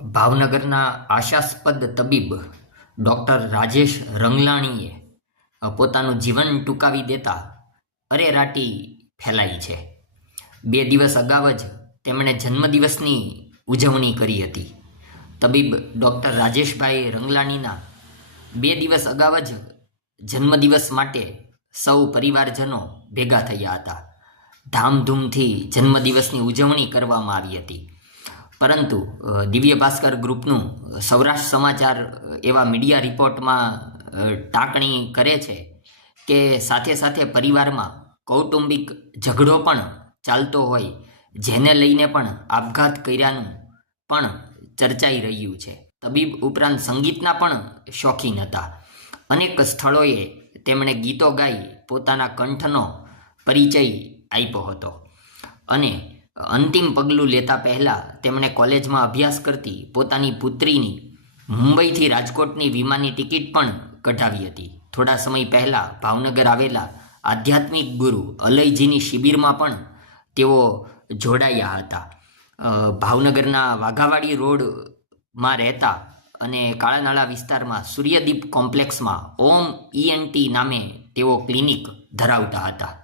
ભાવનગરના આશાસ્પદ તબીબ ડૉક્ટર રાજેશ રંગલાણીએ પોતાનું જીવન ટૂંકાવી દેતા અરેરાટી ફેલાઈ છે. બે દિવસ અગાઉ જ તેમણે જન્મદિવસની ઉજવણી કરી હતી. તબીબ ડૉક્ટર રાજેશભાઈ રંગલાણીના બે દિવસ અગાઉ જ જન્મદિવસ માટે સૌ પરિવારજનો ભેગા થયા હતા. ધામધૂમથી જન્મદિવસની ઉજવણી કરવામાં આવી હતી. પરંતુ દિવ્ય ભાસ્કર ગ્રુપનું સૌરાષ્ટ્ર સમાચાર એવા મીડિયા રિપોર્ટમાં ટાંકણી કરે છે કે સાથે સાથે પરિવારમાં કૌટુંબિક ઝઘડો પણ ચાલતો હોય, જેને લઈને પણ આપઘાત કર્યાનું પણ ચર્ચાઈ રહ્યું છે. તબીબ ઉપરાંત સંગીતના પણ શોખીન હતા. અનેક સ્થળોએ તેમણે ગીતો ગાઈ પોતાના કંઠનો પરિચય આપ્યો હતો. અને અંતિમ પગલું લેતા પહેલાં તેમણે કોલેજમાં અભ્યાસ કરતી પોતાની પુત્રીની મુંબઈથી રાજકોટની વિમાની ટિકિટ પણ કઢાવી હતી. થોડા સમય પહેલાં ભાવનગર આવેલા આધ્યાત્મિક ગુરુ અલયજીની શિબિરમાં પણ તેઓ જોડાયા હતા. ભાવનગરના વાઘાવાડી રોડમાં રહેતા અને કાળાનાળા વિસ્તારમાં સૂર્યદીપ કોમ્પ્લેક્સમાં ઓમ ઈએનટી નામે તેઓ ક્લિનિક ધરાવતા હતા.